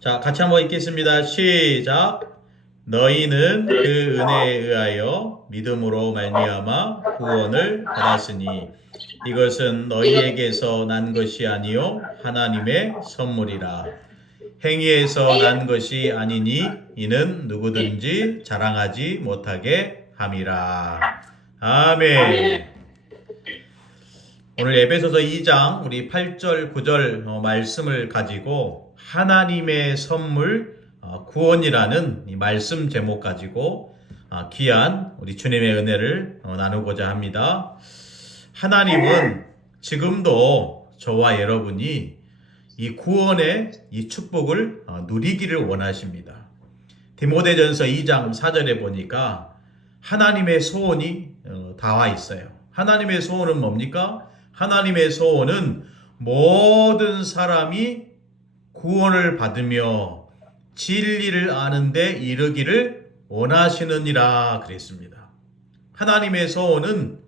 자, 같이 한번 읽겠습니다. 시작. 너희는 그 은혜에 의하여 믿음으로 말미암아 구원을 받았으니 이것은 너희에게서 난 것이 아니요 하나님의 선물이라. 행위에서 난 것이 아니니 이는 누구든지 자랑하지 못하게 함이라. 아멘. 오늘 에베소서 2장 우리 8절 9절 말씀을 가지고 하나님의 선물 구원이라는 이 말씀 제목 가지고 귀한 우리 주님의 은혜를 나누고자 합니다. 하나님은 지금도 저와 여러분이 이 구원의 이 축복을 누리기를 원하십니다. 디모데전서 2장 4절에 보니까 하나님의 소원이 나와 있어요. 하나님의 소원은 뭡니까? 하나님의 소원은 모든 사람이 구원을 받으며 진리를 아는 데 이르기를 원하시느니라 그랬습니다. 하나님의 소원은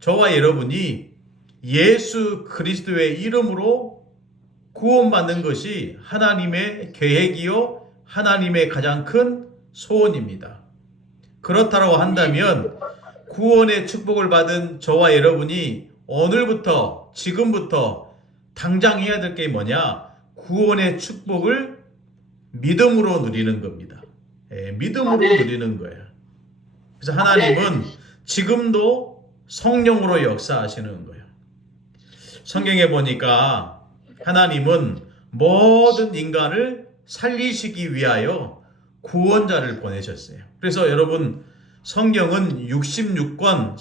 저와 여러분이 예수 그리스도의 이름으로 구원받는 것이 하나님의 계획이요 하나님의 가장 큰 소원입니다. 그렇다고 한다면 구원의 축복을 받은 저와 여러분이 오늘부터 지금부터 당장 해야 될 게 뭐냐? 구원의 축복을 믿음으로 누리는 겁니다. 믿음으로 누리는 거예요. 그래서 하나님은 지금도 성령으로 역사하시는 거예요. 성경에 보니까 하나님은 모든 인간을 살리시기 위하여 구원자를 보내셨어요. 그래서 여러분 성경은 66권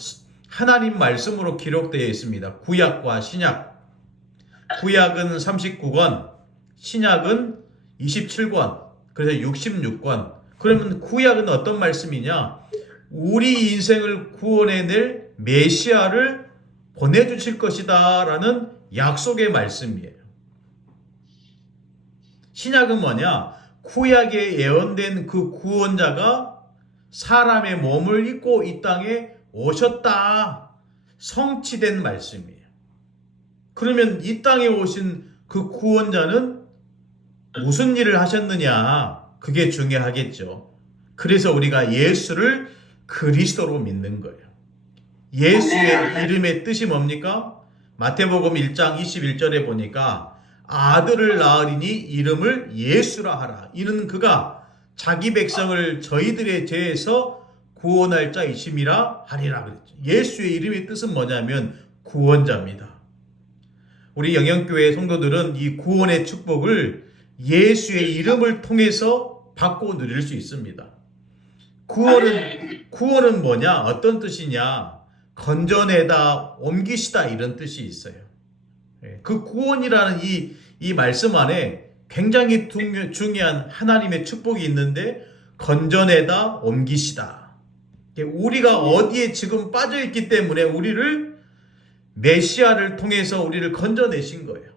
하나님 말씀으로 기록되어 있습니다. 구약과 신약. 구약은 39권, 신약은 27권, 그래서 66권. 그러면 구약은 어떤 말씀이냐? 우리 인생을 구원해낼 메시아를 보내주실 것이다 라는 약속의 말씀이에요. 신약은 뭐냐? 구약에 예언된 그 구원자가 사람의 몸을 입고 이 땅에 오셨다. 성취된 말씀이에요. 그러면 이 땅에 오신 그 구원자는 무슨 일을 하셨느냐? 그게 중요하겠죠. 그래서 우리가 예수를 그리스도로 믿는 거예요. 예수의 이름의 뜻이 뭡니까? 마태복음 1장 21절에 보니까 아들을 낳으리니 이름을 예수라 하라. 이는 그가 자기 백성을 저희들의 죄에서 구원할 자이심이라 하리라 그랬죠. 예수의 이름의 뜻은 뭐냐면 구원자입니다. 우리 영영교회 성도들은 이 구원의 축복을 예수의 이름을 통해서 받고 누릴 수 있습니다. 구원은 뭐냐? 어떤 뜻이냐? 건져내다, 옮기시다 이런 뜻이 있어요. 그 구원이라는 이 말씀 안에 굉장히 중요한 하나님의 축복이 있는데 건져내다, 옮기시다. 우리가 어디에 지금 빠져있기 때문에 우리를 메시아를 통해서 우리를 건져내신 거예요.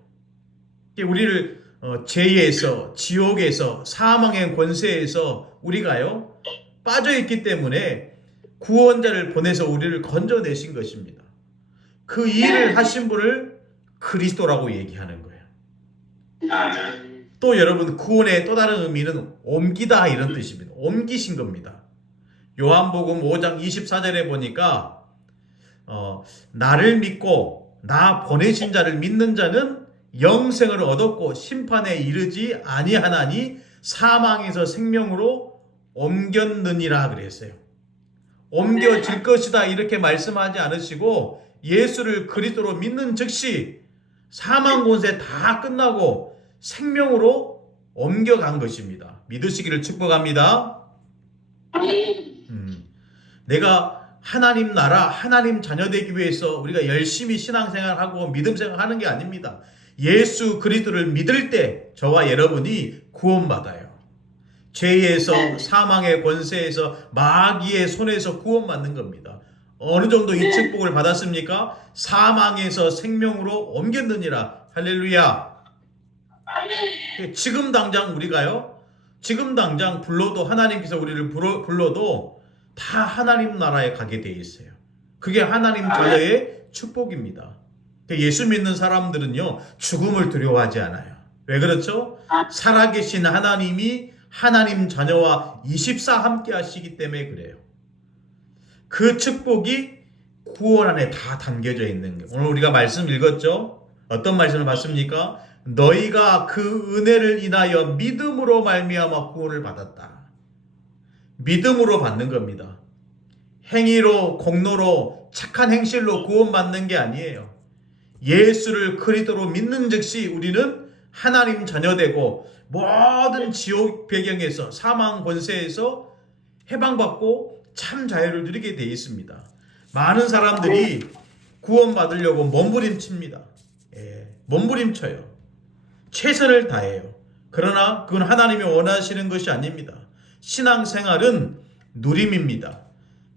우리를 죄에서, 지옥에서, 사망의 권세에서 우리가요 빠져있기 때문에 구원자를 보내서 우리를 건져내신 것입니다. 그 일을 하신 분을 그리스도라고 얘기하는 거예요. 또 여러분 구원의 또 다른 의미는 옮기다 이런 뜻입니다. 옮기신 겁니다. 요한복음 5장 24절에 보니까 나를 믿고 나 보내신 자를 믿는 자는 영생을 얻었고 심판에 이르지 아니하나니 사망에서 생명으로 옮겼느니라 그랬어요. 옮겨질 것이다 이렇게 말씀하지 않으시고 예수를 그리스도로 믿는 즉시 사망 권세 다 끝나고 생명으로 옮겨간 것입니다. 믿으시기를 축복합니다. 내가 하나님 나라, 하나님 자녀 되기 위해서 우리가 열심히 신앙생활하고 믿음생활하는 게 아닙니다. 예수 그리스도를 믿을 때 저와 여러분이 구원받아요. 죄에서 사망의 권세에서 마귀의 손에서 구원받는 겁니다. 어느 정도 이 축복을 받았습니까? 사망에서 생명으로 옮겼느니라. 할렐루야. 지금 당장 우리가요. 지금 당장 불러도 하나님께서 우리를 불러도 다 하나님 나라에 가게 돼 있어요. 그게 하나님 자녀의 축복입니다. 예수 믿는 사람들은요, 죽음을 두려워하지 않아요. 왜 그렇죠? 살아계신 하나님이 하나님 자녀와 24 함께 하시기 때문에 그래요. 그 축복이 구원 안에 다 담겨져 있는 거예요. 오늘 우리가 말씀 읽었죠? 어떤 말씀을 봤습니까? 너희가 그 은혜를 인하여 믿음으로 말미암아 구원을 받았다. 믿음으로 받는 겁니다. 행위로, 공로로, 착한 행실로 구원받는 게 아니에요. 예수를 그리스도로 믿는 즉시 우리는 하나님 자녀되고 모든 지옥 배경에서 사망 권세에서 해방받고 참 자유를 누리게 되어 있습니다. 많은 사람들이 구원받으려고 몸부림칩니다. 몸부림쳐요. 최선을 다해요. 그러나 그건 하나님이 원하시는 것이 아닙니다. 신앙생활은 누림입니다.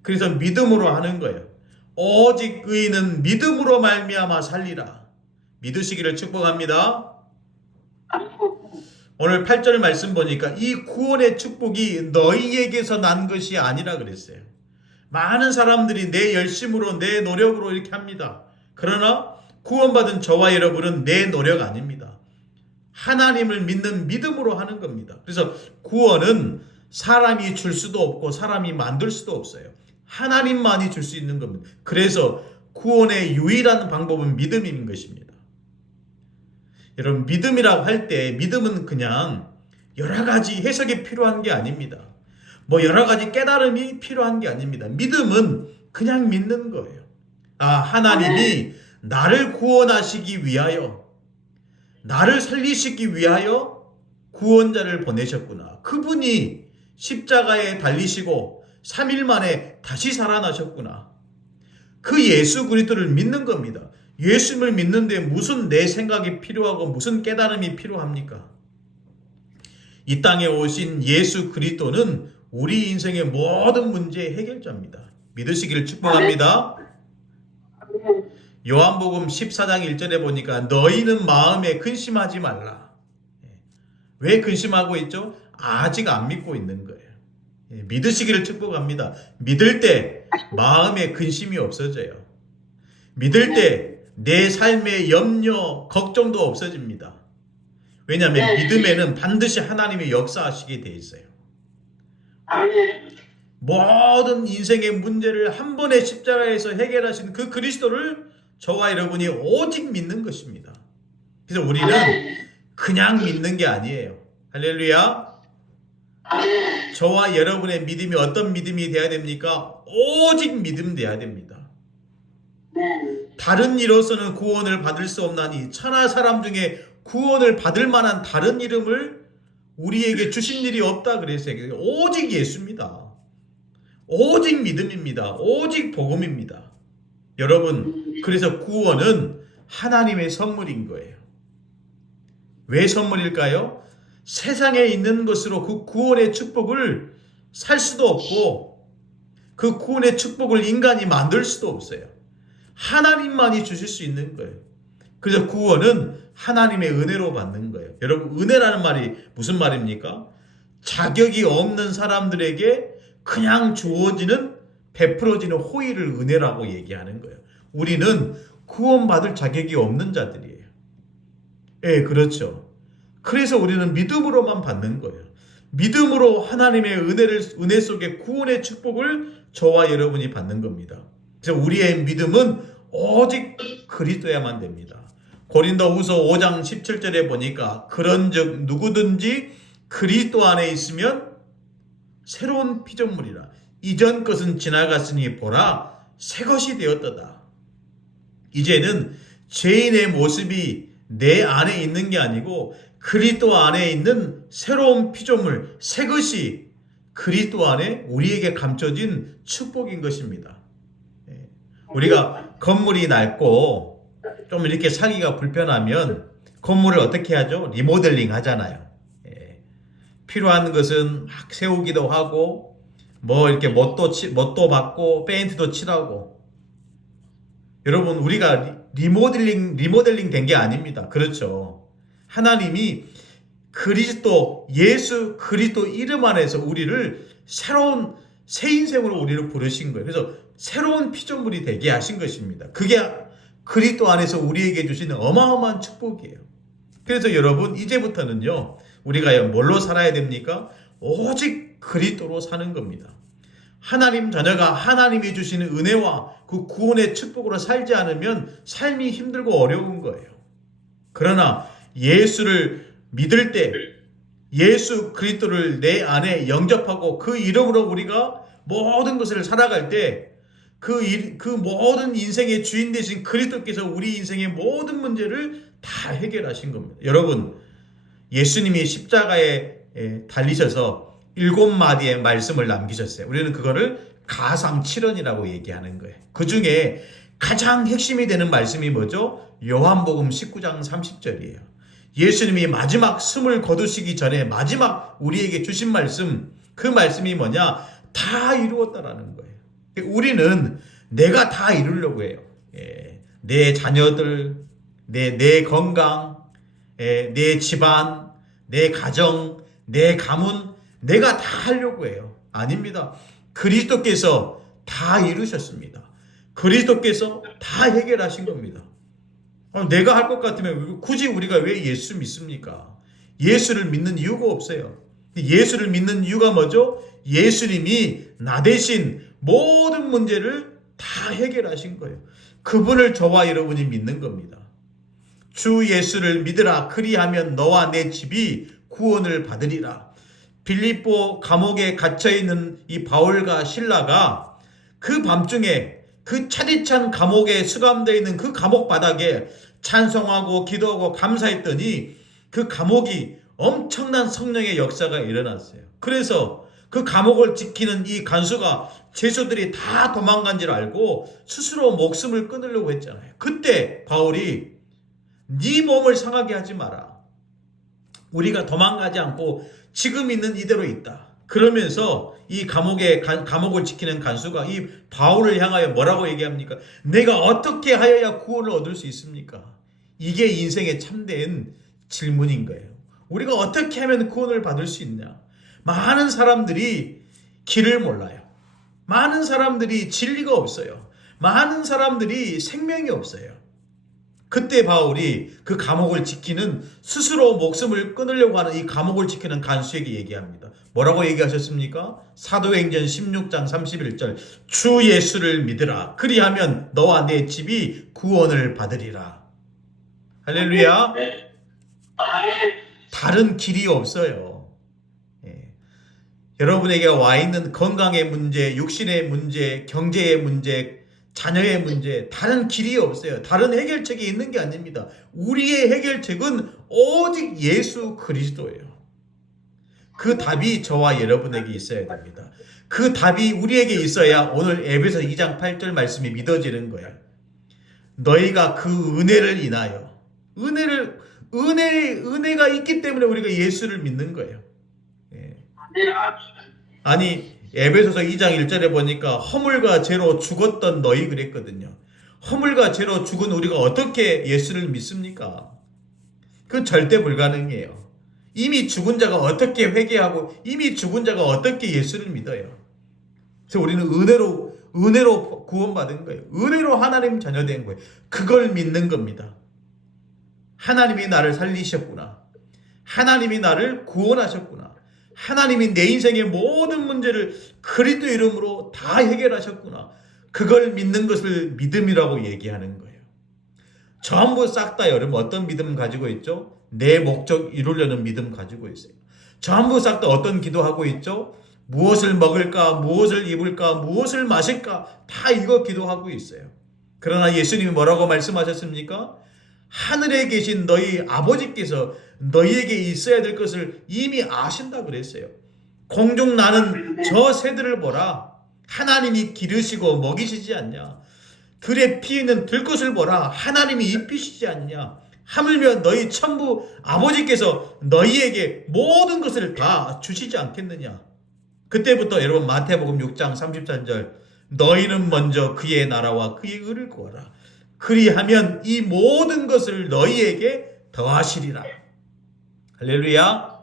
그래서 믿음으로 하는 거예요. 오직 의인은 믿음으로 말미암아 살리라. 믿으시기를 축복합니다. 오늘 8절 말씀 보니까 이 구원의 축복이 너희에게서 난 것이 아니라 그랬어요. 많은 사람들이 내 열심으로 내 노력으로 이렇게 합니다. 그러나 구원받은 저와 여러분은 내 노력 아닙니다. 하나님을 믿는 믿음으로 하는 겁니다. 그래서 구원은 사람이 줄 수도 없고 사람이 만들 수도 없어요. 하나님만이 줄 수 있는 겁니다. 그래서 구원의 유일한 방법은 믿음인 것입니다. 여러분, 믿음이라고 할 때 믿음은 그냥 여러 가지 해석이 필요한 게 아닙니다. 뭐 여러 가지 깨달음이 필요한 게 아닙니다. 믿음은 그냥 믿는 거예요. 하나님이 나를 구원하시기 위하여, 나를 살리시기 위하여 구원자를 보내셨구나. 그분이 십자가에 달리시고 3일 만에 다시 살아나셨구나. 그 예수 그리스도를 믿는 겁니다. 예수를 믿는데 무슨 내 생각이 필요하고 무슨 깨달음이 필요합니까? 이 땅에 오신 예수 그리스도는 우리 인생의 모든 문제의 해결자입니다. 믿으시기를 축복합니다. 요한복음 14장 1절에 보니까 너희는 마음에 근심하지 말라. 왜 근심하고 있죠? 아직 안 믿고 있는 거예요. 믿으시기를 축복합니다. 믿을 때 마음에 근심이 없어져요. 믿을 때 내 삶의 염려, 걱정도 없어집니다. 왜냐하면 믿음에는 반드시 하나님이 역사하시게 돼 있어요. 모든 인생의 문제를 한 번의 십자가에서 해결하신 그 그리스도를 저와 여러분이 오직 믿는 것입니다. 그래서 우리는 그냥 믿는 게 아니에요. 할렐루야. 저와 여러분의 믿음이 어떤 믿음이 돼야 됩니까? 오직 믿음 돼야 됩니다. 다른 이로서는 구원을 받을 수 없나니 천하 사람 중에 구원을 받을 만한 다른 이름을 우리에게 주신 일이 없다 그랬어요. 오직 예수입니다. 오직 믿음입니다. 오직 복음입니다. 여러분, 그래서 구원은 하나님의 선물인 거예요. 왜 선물일까요? 세상에 있는 것으로 그 구원의 축복을 살 수도 없고 그 구원의 축복을 인간이 만들 수도 없어요. 하나님만이 주실 수 있는 거예요. 그래서 구원은 하나님의 은혜로 받는 거예요. 여러분, 은혜라는 말이 무슨 말입니까? 자격이 없는 사람들에게 그냥 주어지는, 베풀어지는 호의를 은혜라고 얘기하는 거예요. 우리는 구원받을 자격이 없는 자들이에요. 그렇죠. 그래서 우리는 믿음으로만 받는 거예요. 믿음으로 하나님의 은혜 속에 구원의 축복을 저와 여러분이 받는 겁니다. 그래서 우리의 믿음은 오직 그리스도야만 됩니다. 고린도후서 5장 17절에 보니까 그런즉 누구든지 그리스도 안에 있으면 새로운 피조물이라. 이전 것은 지나갔으니 보라 새 것이 되었도다. 이제는 죄인의 모습이 내 안에 있는 게 아니고 그리스도 안에 있는 새로운 피조물, 새 것이 그리스도 안에 우리에게 감춰진 축복인 것입니다. 우리가 건물이 낡고 좀 이렇게 살기가 불편하면 건물을 어떻게 하죠? 리모델링 하잖아요. 필요한 것은 막 세우기도 하고 뭐 이렇게 못도 받고 페인트도 칠하고. 여러분, 우리가 리모델링 된 게 아닙니다. 그렇죠. 하나님이 그리스도, 예수 그리스도 이름 안에서 우리를 새로운 새 인생으로 우리를 부르신 거예요. 그래서 새로운 피조물이 되게 하신 것입니다. 그리스도 안에서 우리에게 주시는 어마어마한 축복이에요. 그래서 여러분 이제부터는요 우리가 뭘로 살아야 됩니까? 오직 그리스도로 사는 겁니다. 하나님 자녀가 하나님이 주시는 은혜와 그 구원의 축복으로 살지 않으면 삶이 힘들고 어려운 거예요. 그러나 예수를 믿을 때 예수 그리스도를 내 안에 영접하고 그 이름으로 우리가 모든 것을 살아갈 때 그 모든 인생의 주인 되신 그리스도께서 우리 인생의 모든 문제를 다 해결하신 겁니다. 여러분 예수님이 십자가에 달리셔서 7마디의 말씀을 남기셨어요. 우리는 그거를 가상칠언이라고 얘기하는 거예요. 그 중에 가장 핵심이 되는 말씀이 뭐죠? 요한복음 19장 30절이에요. 예수님이 마지막 숨을 거두시기 전에 마지막 우리에게 주신 말씀, 그 말씀이 뭐냐? 다 이루었다라는 거예요. 우리는 내가 다 이루려고 해요. 내 자녀들, 내 건강, 내 집안, 내 가정, 내 가문, 내가 다 하려고 해요. 아닙니다. 그리스도께서 다 이루셨습니다. 그리스도께서 다 해결하신 겁니다. 내가 할 것 같으면 굳이 우리가 왜 예수 믿습니까? 예수를 믿는 이유가 없어요. 예수를 믿는 이유가 뭐죠? 예수님이 나 대신 모든 문제를 다 해결하신 거예요. 그분을 저와 여러분이 믿는 겁니다. 주 예수를 믿으라. 그리하면 너와 내 집이 구원을 받으리라. 빌립보 감옥에 갇혀있는 이 바울과 실라가 그 밤중에 그 차디찬 감옥에 수감되어 있는 그 감옥 바닥에 찬송하고 기도하고 감사했더니 그 감옥이 엄청난 성령의 역사가 일어났어요. 그래서 그 감옥을 지키는 이 간수가 죄수들이 다 도망간 줄 알고 스스로 목숨을 끊으려고 했잖아요. 그때 바울이 네 몸을 상하게 하지 마라. 우리가 도망가지 않고 지금 있는 이대로 있다. 그러면서 이 감옥을 지키는 간수가 이 바울을 향하여 뭐라고 얘기합니까? 내가 어떻게 하여야 구원을 얻을 수 있습니까? 이게 인생의 참된 질문인 거예요. 우리가 어떻게 하면 구원을 받을 수 있냐? 많은 사람들이 길을 몰라요. 많은 사람들이 진리가 없어요. 많은 사람들이 생명이 없어요. 그때 바울이 그 감옥을 지키는 스스로 목숨을 끊으려고 하는 이 감옥을 지키는 간수에게 얘기합니다. 뭐라고 얘기하셨습니까? 사도행전 16장 31절 주 예수를 믿으라. 그리하면 너와 내 집이 구원을 받으리라. 할렐루야. 다른 길이 없어요. 여러분에게 와 있는 건강의 문제, 육신의 문제, 경제의 문제, 자녀의 문제, 다른 길이 없어요. 다른 해결책이 있는 게 아닙니다. 우리의 해결책은 오직 예수 그리스도예요. 그 답이 저와 여러분에게 있어야 됩니다. 그 답이 우리에게 있어야 오늘 에베소 2장 8절 말씀이 믿어지는 거야. 너희가 그 은혜를 인하여 은혜가 있기 때문에 우리가 예수를 믿는 거예요. 아니 에베소서 2장 1절에 보니까 허물과 죄로 죽었던 너희 그랬거든요. 허물과 죄로 죽은 우리가 어떻게 예수를 믿습니까? 그건 절대 불가능해요. 이미 죽은 자가 어떻게 회개하고 이미 죽은 자가 어떻게 예수를 믿어요? 그래서 우리는 은혜로 구원받은 거예요. 은혜로 하나님 자녀된 거예요. 그걸 믿는 겁니다. 하나님이 나를 살리셨구나. 하나님이 나를 구원하셨구나. 하나님이 내 인생의 모든 문제를 그리스도 이름으로 다 해결하셨구나. 그걸 믿는 것을 믿음이라고 얘기하는 거예요. 전부 싹 다 여러분 어떤 믿음 가지고 있죠? 내 목적 이루려는 믿음 가지고 있어요. 전부 싹 다 어떤 기도하고 있죠? 무엇을 먹을까? 무엇을 입을까? 무엇을 마실까? 다 이거 기도하고 있어요. 그러나 예수님이 뭐라고 말씀하셨습니까? 하늘에 계신 너희 아버지께서 너희에게 있어야 될 것을 이미 아신다 그랬어요. 공중 나는 저 새들을 보라. 하나님이 기르시고 먹이시지 않냐. 들에 피있는 들것을 보라. 하나님이 입히시지 않냐. 하물며 너희 천부 아버지께서 너희에게 모든 것을 다 주시지 않겠느냐. 그때부터 여러분 마태복음 6장 33절 너희는 먼저 그의 나라와 그의 의를 구하라. 그리하면 이 모든 것을 너희에게 더하시리라. 할렐루야.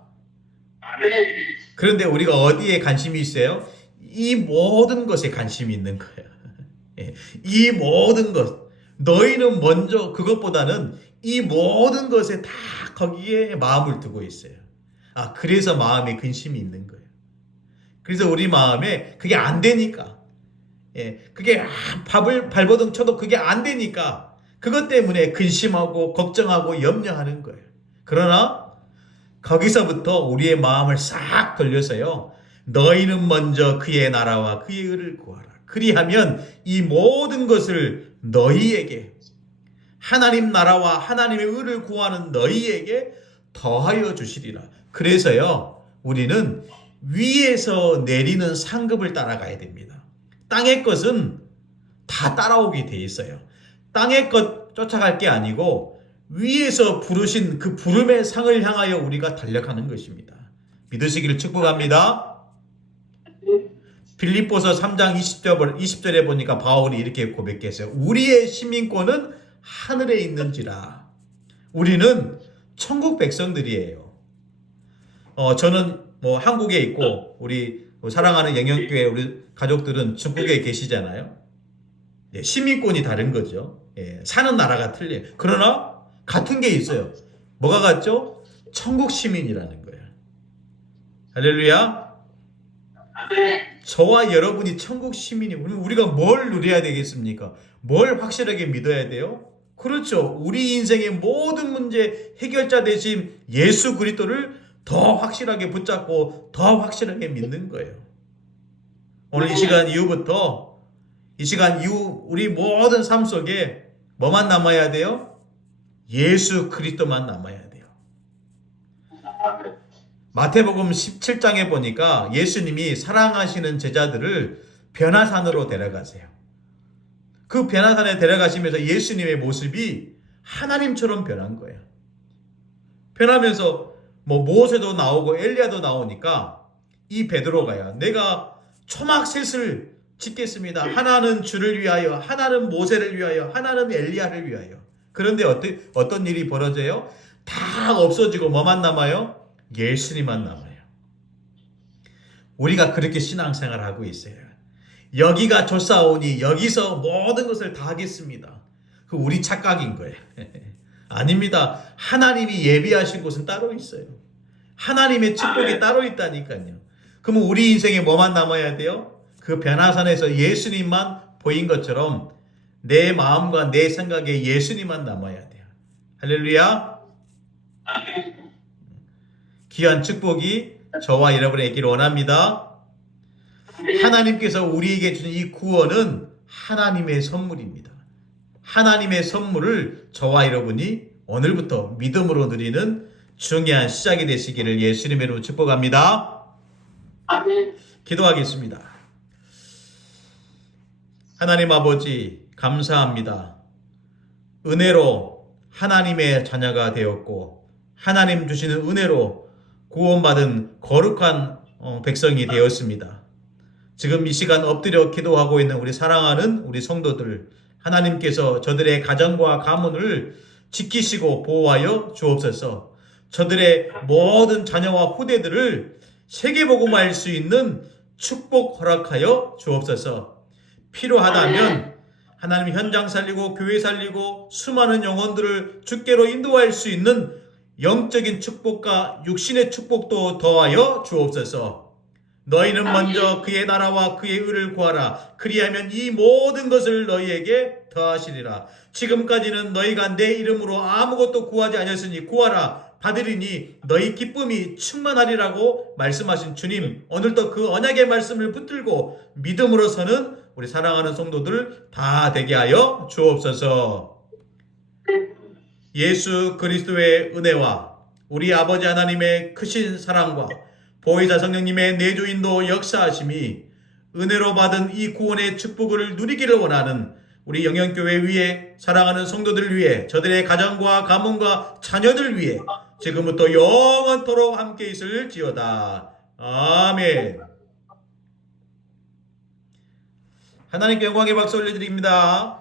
그런데 우리가 어디에 관심이 있어요? 이 모든 것에 관심이 있는 거예요. 이 모든 것. 너희는 먼저 그것보다는 이 모든 것에 다 거기에 마음을 두고 있어요. 그래서 마음에 근심이 있는 거예요. 그래서 우리 마음에 그게 안 되니까, 그게 발버둥 쳐도 그게 안 되니까 그것 때문에 근심하고 걱정하고 염려하는 거예요. 그러나 거기서부터 우리의 마음을 싹 돌려서요. 너희는 먼저 그의 나라와 그의 의를 구하라. 그리하면 이 모든 것을 너희에게, 하나님 나라와 하나님의 의를 구하는 너희에게 더하여 주시리라. 그래서요, 우리는 위에서 내리는 상급을 따라가야 됩니다. 땅의 것은 다 따라오게 돼 있어요. 땅의 것 쫓아갈 게 아니고 위에서 부르신 그 부름의 상을 향하여 우리가 달려가는 것입니다. 믿으시기를 축복합니다. 빌립보서 3장 20절에 보니까 바울이 이렇게 고백했어요. 우리의 시민권은 하늘에 있는지라. 우리는 천국 백성들이에요. 저는 한국에 있고 우리 사랑하는 영영교회 우리 가족들은 중국에 계시잖아요. 시민권이 다른 거죠. 사는 나라가 틀려요. 그러나 같은 게 있어요. 뭐가 같죠? 천국 시민이라는 거예요. 할렐루야. 저와 여러분이 천국 시민이, 우리가 뭘 누려야 되겠습니까? 뭘 확실하게 믿어야 돼요? 그렇죠. 우리 인생의 모든 문제 해결자 되신 예수 그리스도를 더 확실하게 붙잡고 더 확실하게 믿는 거예요. 오늘 이 시간 이후부터, 이 시간 이후 우리 모든 삶 속에 뭐만 남아야 돼요? 예수 그리스도만 남아야 돼요. 마태복음 17장에 보니까 예수님이 사랑하시는 제자들을 변화산으로 데려가세요. 그 변화산에 데려가시면서 예수님의 모습이 하나님처럼 변한 거예요. 변하면서 모세도 나오고 엘리야도 나오니까 이 베드로가요, 내가 초막셋을 짓겠습니다. 하나는 주를 위하여, 하나는 모세를 위하여, 하나는 엘리야를 위하여. 그런데 어떤 일이 벌어져요? 다 없어지고 뭐만 남아요? 예수님만 남아요. 우리가 그렇게 신앙생활을 하고 있어요. 여기가 좋사오니 여기서 모든 것을 다 하겠습니다. 그 우리 착각인 거예요. 아닙니다. 하나님이 예비하신 곳은 따로 있어요. 하나님의 축복이 따로 있다니까요. 그러면 우리 인생에 뭐만 남아야 돼요? 그 변화산에서 예수님만 보인 것처럼 내 마음과 내 생각에 예수님만 남아야 돼요. 할렐루야. 귀한 축복이 저와 여러분에게 있기를 원합니다. 하나님께서 우리에게 주신 이 구원은 하나님의 선물입니다. 하나님의 선물을 저와 여러분이 오늘부터 믿음으로 누리는 중요한 시작이 되시기를 예수님의 이름으로 축복합니다. 아멘. 기도하겠습니다. 하나님 아버지 감사합니다. 은혜로 하나님의 자녀가 되었고 하나님 주시는 은혜로 구원받은 거룩한 백성이 되었습니다. 지금 이 시간 엎드려 기도하고 있는 우리 사랑하는 우리 성도들, 하나님께서 저들의 가정과 가문을 지키시고 보호하여 주옵소서. 저들의 모든 자녀와 후대들을 세계복음화할 수 있는 축복 허락하여 주옵소서. 필요하다면 하나님 현장 살리고 교회 살리고 수많은 영혼들을 주께로 인도할 수 있는 영적인 축복과 육신의 축복도 더하여 주옵소서. 너희는 먼저 그의 나라와 그의 의를 구하라. 그리하면 이 모든 것을 너희에게 더하시리라. 지금까지는 너희가 내 이름으로 아무것도 구하지 않았으니 구하라 받으리니 너희 기쁨이 충만하리라고 말씀하신 주님, 오늘도 그 언약의 말씀을 붙들고 믿음으로서는 우리 사랑하는 성도들 다 되게 하여 주옵소서. 예수 그리스도의 은혜와 우리 아버지 하나님의 크신 사랑과 보혜사 성령님의 내주인도 역사하심이 은혜로 받은 이 구원의 축복을 누리기를 원하는 우리 영영교회 위에 사랑하는 성도들 위해 저들의 가정과 가문과 자녀들 위해 지금부터 영원토록 함께 있을지어다. 아멘. 하나님께 영광의 박수 올려드립니다.